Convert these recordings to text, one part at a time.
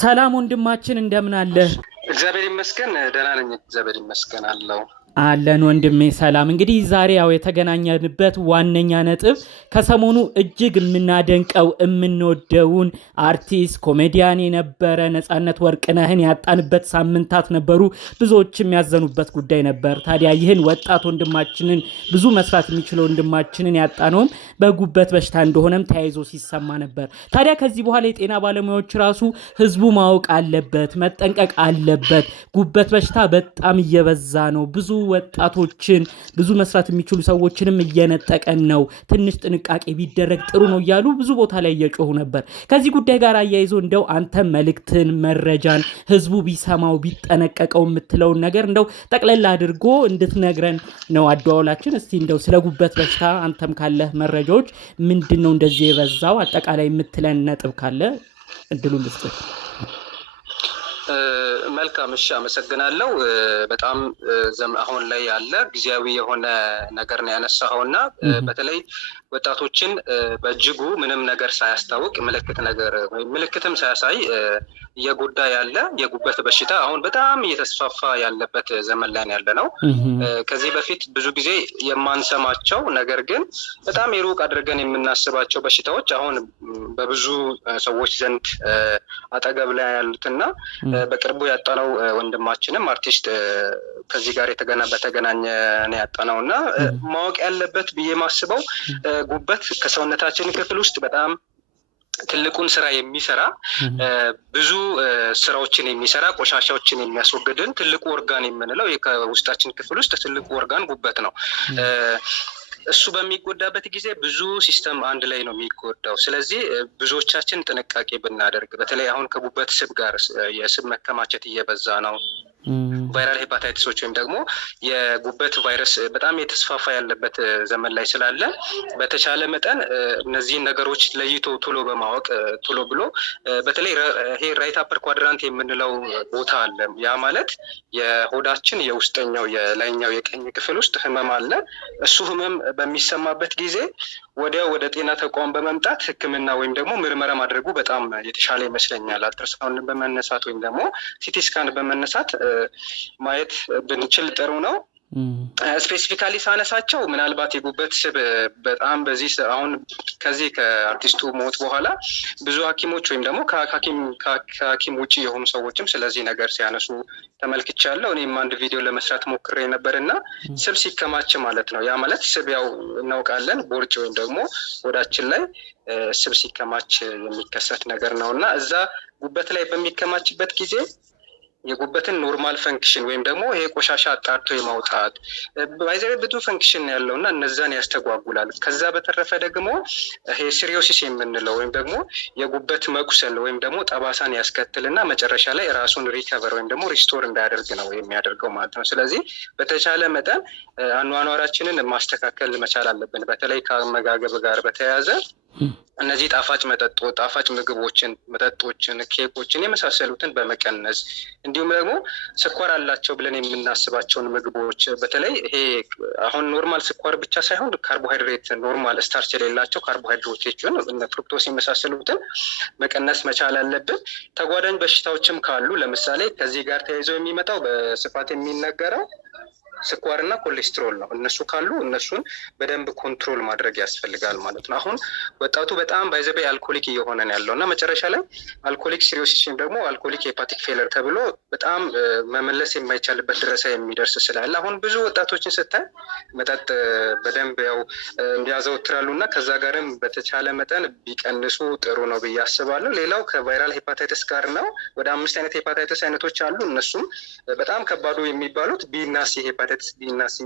ሰላም ወንድማችን እንደምን አለ? እግዚአብሔር ይመስገን ደህና ነኝ። እግዚአብሔር ይመስገን አለው። አለን ወንድሜ ሰላም። እንግዲህ ዛሬ ያው የተገናኘንበት ዋነኛ ነጥብ ከሰሞኑ እጅግ የምናደንቀው የምንወደውን አርቲስት ኮሜዲያን የነበረ ነፃነት ወርቅነህን ያጣንበት ሳምንታት ነበሩ። ብዙዎች የሚያዘኑበት ጉዳይ ነበር። ታዲያ ይህን ወጣት ወንድማችንን ብዙ መስራት የሚችለው ወንድማችንን ያጣነውም በጉበት በሽታ እንደሆነም ተያይዞ ሲሰማ ነበር። ታዲያ ከዚህ በኋላ የጤና ባለሙያዎች ራሱ ህዝቡ ማወቅ አለበት፣ መጠንቀቅ አለበት። ጉበት በሽታ በጣም እየበዛ ነው። ብዙ ወጣቶችን ብዙ መስራት የሚችሉ ሰዎችንም እየነጠቀን ነው። ትንሽ ጥንቃቄ ቢደረግ ጥሩ ነው እያሉ ብዙ ቦታ ላይ እየጮሁ ነበር። ከዚህ ጉዳይ ጋር አያይዞ እንደው አንተ መልእክትን መረጃን ህዝቡ ቢሰማው ቢጠነቀቀው የምትለውን ነገር እንደው ጠቅለል አድርጎ እንድትነግረን ነው አደዋውላችን። እስቲ እንደው ስለ ጉበት በሽታ አንተም ካለህ መረጃዎች ምንድነው እንደዚህ የበዛው አጠቃላይ የምትለን ነጥብ ካለ እድሉን ልስጥህ። መልካም እሺ፣ አመሰግናለሁ። በጣም አሁን ላይ ያለ ጊዜያዊ የሆነ ነገር ነው ያነሳኸውና በተለይ ወጣቶችን በእጅጉ ምንም ነገር ሳያስታውቅ ምልክትም ሳያሳይ እየጎዳ ያለ የጉበት በሽታ አሁን በጣም እየተስፋፋ ያለበት ዘመን ላይ ያለ ነው። ከዚህ በፊት ብዙ ጊዜ የማንሰማቸው ነገር ግን በጣም የሩቅ አድርገን የምናስባቸው በሽታዎች አሁን በብዙ ሰዎች ዘንድ አጠገብ ላይ ያሉትና በቅርቡ ያጣነው ወንድማችንም አርቲስት ከዚህ ጋር በተገናኘ ነው ያጣነውና ማወቅ ያለበት ብዬ ማስበው ጉበት ከሰውነታችን ክፍል ውስጥ በጣም ትልቁን ስራ የሚሰራ ብዙ ስራዎችን የሚሰራ ቆሻሻዎችን የሚያስወግድን ትልቁ ኦርጋን የምንለው ከውስጣችን ክፍል ውስጥ ትልቁ ኦርጋን ጉበት ነው። እሱ በሚጎዳበት ጊዜ ብዙ ሲስተም አንድ ላይ ነው የሚጎዳው። ስለዚህ ብዙዎቻችን ጥንቃቄ ብናደርግ በተለይ አሁን ከጉበት ስብ ጋር የስብ መከማቸት እየበዛ ነው። ቫይራል ሄፓታይቲሶች ወይም ደግሞ የጉበት ቫይረስ በጣም የተስፋፋ ያለበት ዘመን ላይ ስላለ በተቻለ መጠን እነዚህን ነገሮች ለይቶ ቶሎ በማወቅ ቶሎ ብሎ በተለይ ይሄ ራይት አፐር ኳድራንት የምንለው ቦታ አለ። ያ ማለት የሆዳችን የውስጠኛው የላይኛው የቀኝ ክፍል ውስጥ ህመም አለ። እሱ ህመም በሚሰማበት ጊዜ ወደ ጤና ተቋም በመምጣት ሕክምና ወይም ደግሞ ምርመራ ማድረጉ በጣም የተሻለ ይመስለኛል። አልትራሳውንድ በመነሳት ወይም ደግሞ ሲቲ ስካን በመነሳት ማየት ብንችል ጥሩ ነው። ስፔሲፊካሊ ሳነሳቸው ምናልባት የጉበት ስብ በጣም በዚህ አሁን ከዚህ ከአርቲስቱ ሞት በኋላ ብዙ ሐኪሞች ወይም ደግሞ ከሐኪም ውጭ የሆኑ ሰዎችም ስለዚህ ነገር ሲያነሱ ተመልክቻለሁ። እኔም አንድ ቪዲዮ ለመስራት ሞክሬ ነበርና ስብ ሲከማች ማለት ነው። ያ ማለት ስብ ያው እናውቃለን ቦርጭ ወይም ደግሞ ሆዳችን ላይ ስብ ሲከማች የሚከሰት ነገር ነውና እዛ ጉበት ላይ በሚከማችበት ጊዜ የጉበትን ኖርማል ፈንክሽን ወይም ደግሞ ይሄ ቆሻሻ አጣርቶ የማውጣት ባይዘው ብዙ ፈንክሽን ያለውና እነዛን ያስተጓጉላል። ከዛ በተረፈ ደግሞ ይሄ ሲሪዮሲስ የምንለው ወይም ደግሞ የጉበት መቁሰል ወይም ደግሞ ጠባሳን ያስከትልና መጨረሻ ላይ ራሱን ሪከቨር ወይም ደግሞ ሪስቶር እንዳያደርግ ነው የሚያደርገው ማለት ነው። ስለዚህ በተቻለ መጠን አኗኗራችንን ማስተካከል መቻል አለብን። በተለይ ከአመጋገብ ጋር በተያያዘ እነዚህ ጣፋጭ ምግቦችን፣ መጠጦችን፣ ኬኮችን የመሳሰሉትን በመቀነስ እንዲሁም ደግሞ ስኳር አላቸው ብለን የምናስባቸውን ምግቦች በተለይ ይሄ አሁን ኖርማል ስኳር ብቻ ሳይሆን ካርቦሃይድሬት ኖርማል ስታርች የሌላቸው ካርቦሃይድሬቶችን እነ ፍሩክቶስ የመሳሰሉትን መቀነስ መቻል አለብን። ተጓዳኝ በሽታዎችም ካሉ ለምሳሌ ከዚህ ጋር ተያይዘው የሚመጣው በስፋት የሚነገረው ስኳርና ኮሌስትሮል ነው። እነሱ ካሉ እነሱን በደንብ ኮንትሮል ማድረግ ያስፈልጋል ማለት ነው። አሁን ወጣቱ በጣም ባይዘበይ አልኮሊክ እየሆነ ነው ያለውና መጨረሻ ላይ አልኮሊክ ሲሪዮሲስ ወይም ደግሞ አልኮሊክ ሄፓቲክ ፌለር ተብሎ በጣም መመለስ የማይቻልበት ደረጃ የሚደርስ ስላለ አሁን ብዙ ወጣቶችን ስታይ መጠጥ በደንብ ያው እንዲያዘወትራሉና ከዛ ጋርም በተቻለ መጠን ቢቀንሱ ጥሩ ነው ብዬ አስባለሁ። ሌላው ከቫይራል ሄፓታይተስ ጋር ነው። ወደ 5 አይነት ሄፓታይተስ አይነቶች አሉ። እነሱም በጣም ከባዱ የሚባሉት ቢ እና ሲ ሄፓታይተስ ቢ እና ሲ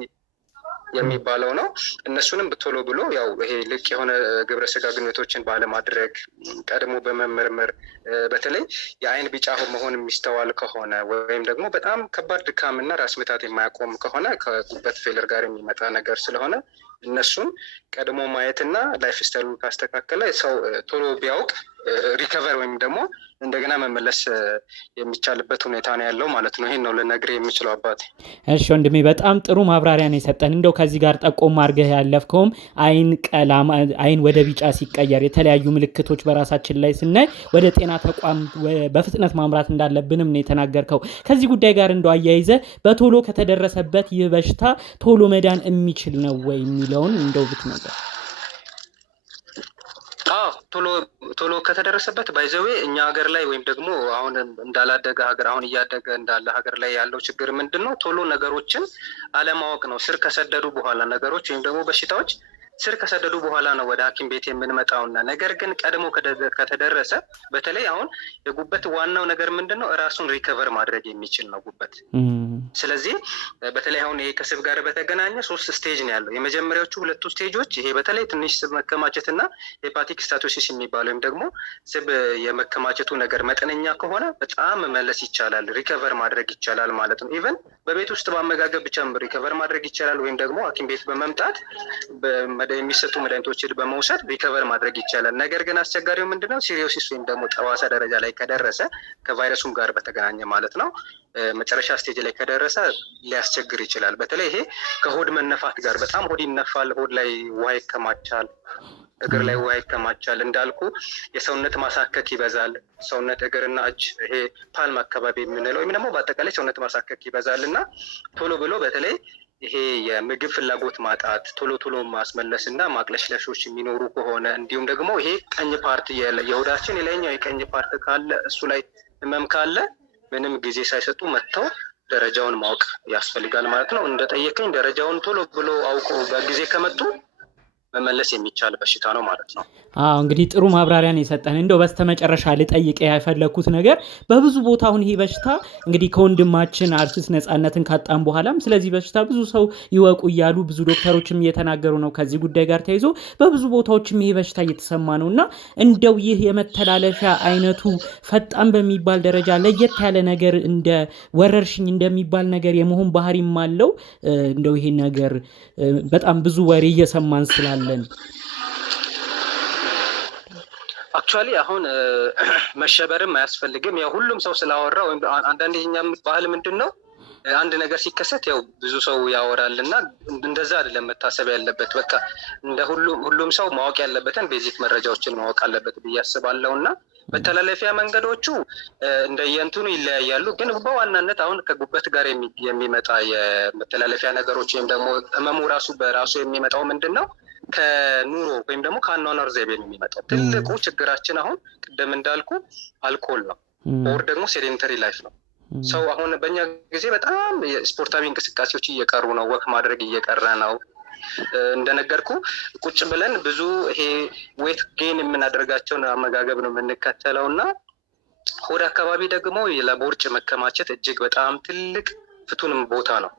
የሚባለው ነው። እነሱንም ቶሎ ብሎ ያው ይሄ ልክ የሆነ ግብረ ስጋ ግንኙነቶችን ባለማድረግ ቀድሞ በመመርመር በተለይ የአይን ቢጫ መሆን የሚስተዋል ከሆነ ወይም ደግሞ በጣም ከባድ ድካምና ራስ ምታት የማያቆም ከሆነ ከጉበት ፌለር ጋር የሚመጣ ነገር ስለሆነ እነሱን ቀድሞ ማየትና ላይፍ ስታይሉን ካስተካከለ ሰው ቶሎ ቢያውቅ ሪከቨር ወይም ደግሞ እንደገና መመለስ የሚቻልበት ሁኔታ ነው ያለው ማለት ነው። ይሄን ነው ልነግርህ የምችለው አባቴ። እሺ ወንድሜ በጣም ጥሩ ማብራሪያ ነው የሰጠን። እንደው ከዚህ ጋር ጠቆም አድርገህ ያለፍከውም አይን ወደ ቢጫ ሲቀየር የተለያዩ ምልክቶች በራሳችን ላይ ስናይ ወደ ጤና ተቋም በፍጥነት ማምራት እንዳለብንም ነው የተናገርከው። ከዚህ ጉዳይ ጋር እንደው አያይዘህ በቶሎ ከተደረሰበት ይህ በሽታ ቶሎ መዳን የሚችል ነው ወይ የሚለውን እንደው ብትነግረን። ቶሎ ከተደረሰበት ባይዘዌ እኛ ሀገር ላይ ወይም ደግሞ አሁን እንዳላደገ ሀገር አሁን እያደገ እንዳለ ሀገር ላይ ያለው ችግር ምንድን ነው? ቶሎ ነገሮችን አለማወቅ ነው። ስር ከሰደዱ በኋላ ነገሮች ወይም ደግሞ በሽታዎች ስር ከሰደዱ በኋላ ነው ወደ ሐኪም ቤት የምንመጣውና ነገር ግን ቀድሞ ከተደረሰ በተለይ አሁን የጉበት ዋናው ነገር ምንድን ነው? ራሱን ሪከቨር ማድረግ የሚችል ነው ጉበት። ስለዚህ በተለይ አሁን ይሄ ከስብ ጋር በተገናኘ 3 ስቴጅ ነው ያለው። የመጀመሪያዎቹ 2 ስቴጆች ይሄ በተለይ ትንሽ ስብ መከማቸትና ሄፓቲክ ስታቶሲስ የሚባለው ወይም ደግሞ ስብ የመከማቸቱ ነገር መጠነኛ ከሆነ በጣም መመለስ ይቻላል፣ ሪከቨር ማድረግ ይቻላል ማለት ነው። ኢቨን በቤት ውስጥ በአመጋገብ ብቻ ሪከቨር ማድረግ ይቻላል ወይም ደግሞ ሐኪም ቤት በመምጣት የሚሰጡ መድኃኒቶችን በመውሰድ ሪከቨር ማድረግ ይቻላል። ነገር ግን አስቸጋሪው ምንድነው? ሲሪዮሲስ ወይም ደግሞ ጠባሳ ደረጃ ላይ ከደረሰ ከቫይረሱም ጋር በተገናኘ ማለት ነው መጨረሻ ስቴጅ ላይ ከደረሰ ሊያስቸግር ይችላል። በተለይ ይሄ ከሆድ መነፋት ጋር በጣም ሆድ ይነፋል፣ ሆድ ላይ ውሃ ይከማቻል፣ እግር ላይ ውሃ ይከማቻል። እንዳልኩ የሰውነት ማሳከክ ይበዛል። ሰውነት እግርና እጅ ይሄ ፓልም አካባቢ የምንለው ወይም ደግሞ በአጠቃላይ ሰውነት ማሳከክ ይበዛል እና ቶሎ ብሎ በተለይ ይሄ የምግብ ፍላጎት ማጣት ቶሎ ማስመለስ እና ማቅለሽለሾች የሚኖሩ ከሆነ እንዲሁም ደግሞ ይሄ ቀኝ ፓርት የሆዳችን የላይኛው የቀኝ ፓርት ካለ እሱ ላይ ህመም ካለ ምንም ጊዜ ሳይሰጡ መጥተው ደረጃውን ማወቅ ያስፈልጋል ማለት ነው። እንደጠየቀኝ ደረጃውን ቶሎ ብሎ አውቆ በጊዜ ከመጡ መመለስ የሚቻል በሽታ ነው ማለት ነው። እንግዲህ ጥሩ ማብራሪያን የሰጠን። እንደው በስተመጨረሻ ልጠይቅ ያፈለኩት ነገር በብዙ ቦታ አሁን ይሄ በሽታ እንግዲህ ከወንድማችን አርቲስት ነጻነትን ካጣን በኋላም ስለዚህ በሽታ ብዙ ሰው ይወቁ እያሉ ብዙ ዶክተሮችም እየተናገሩ ነው። ከዚህ ጉዳይ ጋር ተይዞ በብዙ ቦታዎችም ይሄ በሽታ እየተሰማ ነው እና እንደው ይህ የመተላለፊያ አይነቱ ፈጣን በሚባል ደረጃ ለየት ያለ ነገር እንደ ወረርሽኝ እንደሚባል ነገር የመሆን ባህሪም አለው። እንደው ይሄ ነገር በጣም ብዙ ወሬ እየሰማን ስላለ አክቹዋሊ አሁን መሸበርም አያስፈልግም። ያው ሁሉም ሰው ስላወራ ወይም አንዳንዴ እኛም ባህል ምንድን ነው አንድ ነገር ሲከሰት ያው ብዙ ሰው ያወራል እና እንደዛ አይደለም መታሰብ ያለበት። በቃ እንደ ሁሉም ሰው ማወቅ ያለበትን ቤዚክ መረጃዎችን ማወቅ አለበት ብዬ አስባለሁ እና መተላለፊያ መንገዶቹ እንደየእንትኑ ይለያያሉ። ግን በዋናነት አሁን ከጉበት ጋር የሚመጣ የመተላለፊያ ነገሮች ወይም ደግሞ ህመሙ ራሱ በራሱ የሚመጣው ምንድን ነው? ከኑሮ ወይም ደግሞ ከአኗኗር ዘይቤ ነው የሚመጣው። ትልቁ ችግራችን አሁን ቅድም እንዳልኩ አልኮል ነው ወር ደግሞ ሴዴንተሪ ላይፍ ነው። ሰው አሁን በእኛ ጊዜ በጣም ስፖርታዊ እንቅስቃሴዎች እየቀሩ ነው፣ ወክ ማድረግ እየቀረ ነው። እንደነገርኩ ቁጭ ብለን ብዙ ይሄ ዌት ጌን የምናደርጋቸውን አመጋገብ ነው የምንከተለው እና ሆድ አካባቢ ደግሞ ለቦርጭ መከማቸት እጅግ በጣም ትልቅ ፍቱንም ቦታ ነው።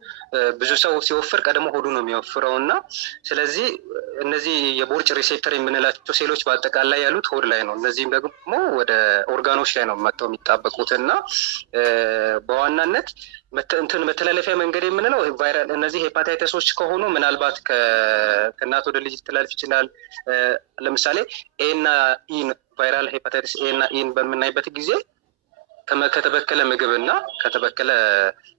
ብዙ ሰው ሲወፍር ቀድሞ ሆዱ ነው የሚወፍረው እና ስለዚህ እነዚህ የቦርጭ ሪሴፕተር የምንላቸው ሴሎች በአጠቃላይ ያሉት ሆድ ላይ ነው። እነዚህም ደግሞ ወደ ኦርጋኖች ላይ ነው መጥተው የሚጣበቁት እና በዋናነት መተላለፊያ መንገድ የምንለው ቫይራል እነዚህ ሄፓታይተሶች ከሆኑ ምናልባት ከእናት ወደ ልጅ ሊተላለፍ ይችላል። ለምሳሌ ኤና ኢን ቫይራል ሄፓታይተስ ኤና ኢን በምናይበት ጊዜ ከተበከለ ምግብና ከተበከለ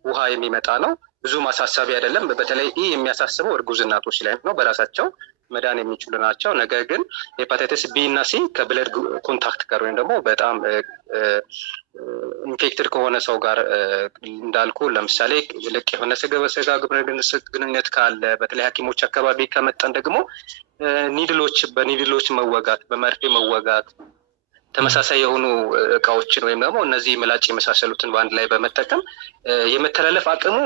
ውሃ የሚመጣ ነው። ብዙ ማሳሳቢ አይደለም። በተለይ ይህ የሚያሳስበው እርጉዝ እናቶች ላይ ነው፣ በራሳቸው መዳን የሚችሉ ናቸው። ነገር ግን ሄፓታይተስ ቢ እና ሲ ከብለድ ኮንታክት ጋር ወይም ደግሞ በጣም ኢንፌክትድ ከሆነ ሰው ጋር እንዳልኩ ለምሳሌ ልቅ የሆነ ስጋ ግንኙነት ካለ በተለይ ሐኪሞች አካባቢ ከመጣን ደግሞ በኒድሎች መወጋት፣ በመርፌ መወጋት ተመሳሳይ የሆኑ እቃዎችን ወይም ደግሞ እነዚህ ምላጭ የመሳሰሉትን በአንድ ላይ በመጠቀም የመተላለፍ አቅሙ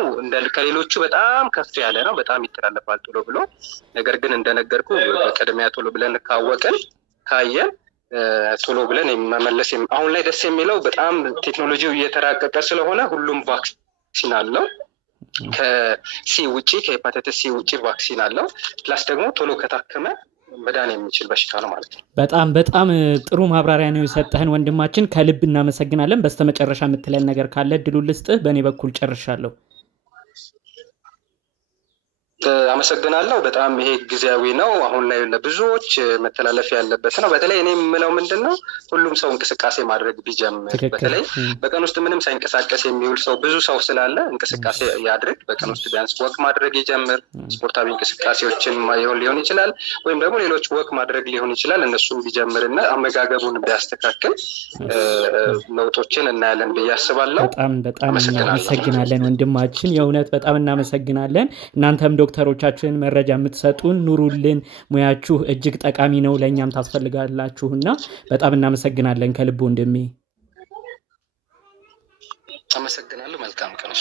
ከሌሎቹ በጣም ከፍ ያለ ነው። በጣም ይተላለፋል ቶሎ ብሎ። ነገር ግን እንደነገርኩ በቅድሚያ ቶሎ ብለን ካየን ቶሎ ብለን መመለስ። አሁን ላይ ደስ የሚለው በጣም ቴክኖሎጂው እየተራቀቀ ስለሆነ ሁሉም ቫክሲን አለው። ከሲ ውጪ ከሄፓታይተስ ሲ ውጪ ቫክሲን አለው። ፕላስ ደግሞ ቶሎ ከታከመ መዳን የሚችል በሽታ ነው ማለት ነው። በጣም ጥሩ ማብራሪያ ነው የሰጠህን ወንድማችን፣ ከልብ እናመሰግናለን። በስተመጨረሻ የምትለን ነገር ካለ እድሉን ልስጥህ። በእኔ በኩል ጨርሻለሁ። አመሰግናለሁ። በጣም ይሄ ጊዜያዊ ነው። አሁን ላይ ለብዙዎች መተላለፍ ያለበት ነው። በተለይ እኔ የምለው ምንድነው ሁሉም ሰው እንቅስቃሴ ማድረግ ቢጀምር፣ በተለይ በቀን ውስጥ ምንም ሳይንቀሳቀስ የሚውል ሰው ብዙ ሰው ስላለ እንቅስቃሴ ያድርግ። በቀን ውስጥ ቢያንስ ወክ ማድረግ ይጀምር። ስፖርታዊ እንቅስቃሴዎችን ሊሆን ይችላል፣ ወይም ደግሞ ሌሎች ወክ ማድረግ ሊሆን ይችላል። እነሱን ቢጀምርና አመጋገቡን ቢያስተካክል ለውጦችን እናያለን ብዬ አስባለሁ። በጣም እናመሰግናለን ወንድማችን፣ የእውነት በጣም እናመሰግናለን። እናንተም ዶክተሮቻችን መረጃ የምትሰጡን ኑሩልን። ሙያችሁ እጅግ ጠቃሚ ነው፣ ለእኛም ታስፈልጋላችሁና በጣም እናመሰግናለን ከልብ ወንድሜ። አመሰግናለሁ። መልካም ቀን።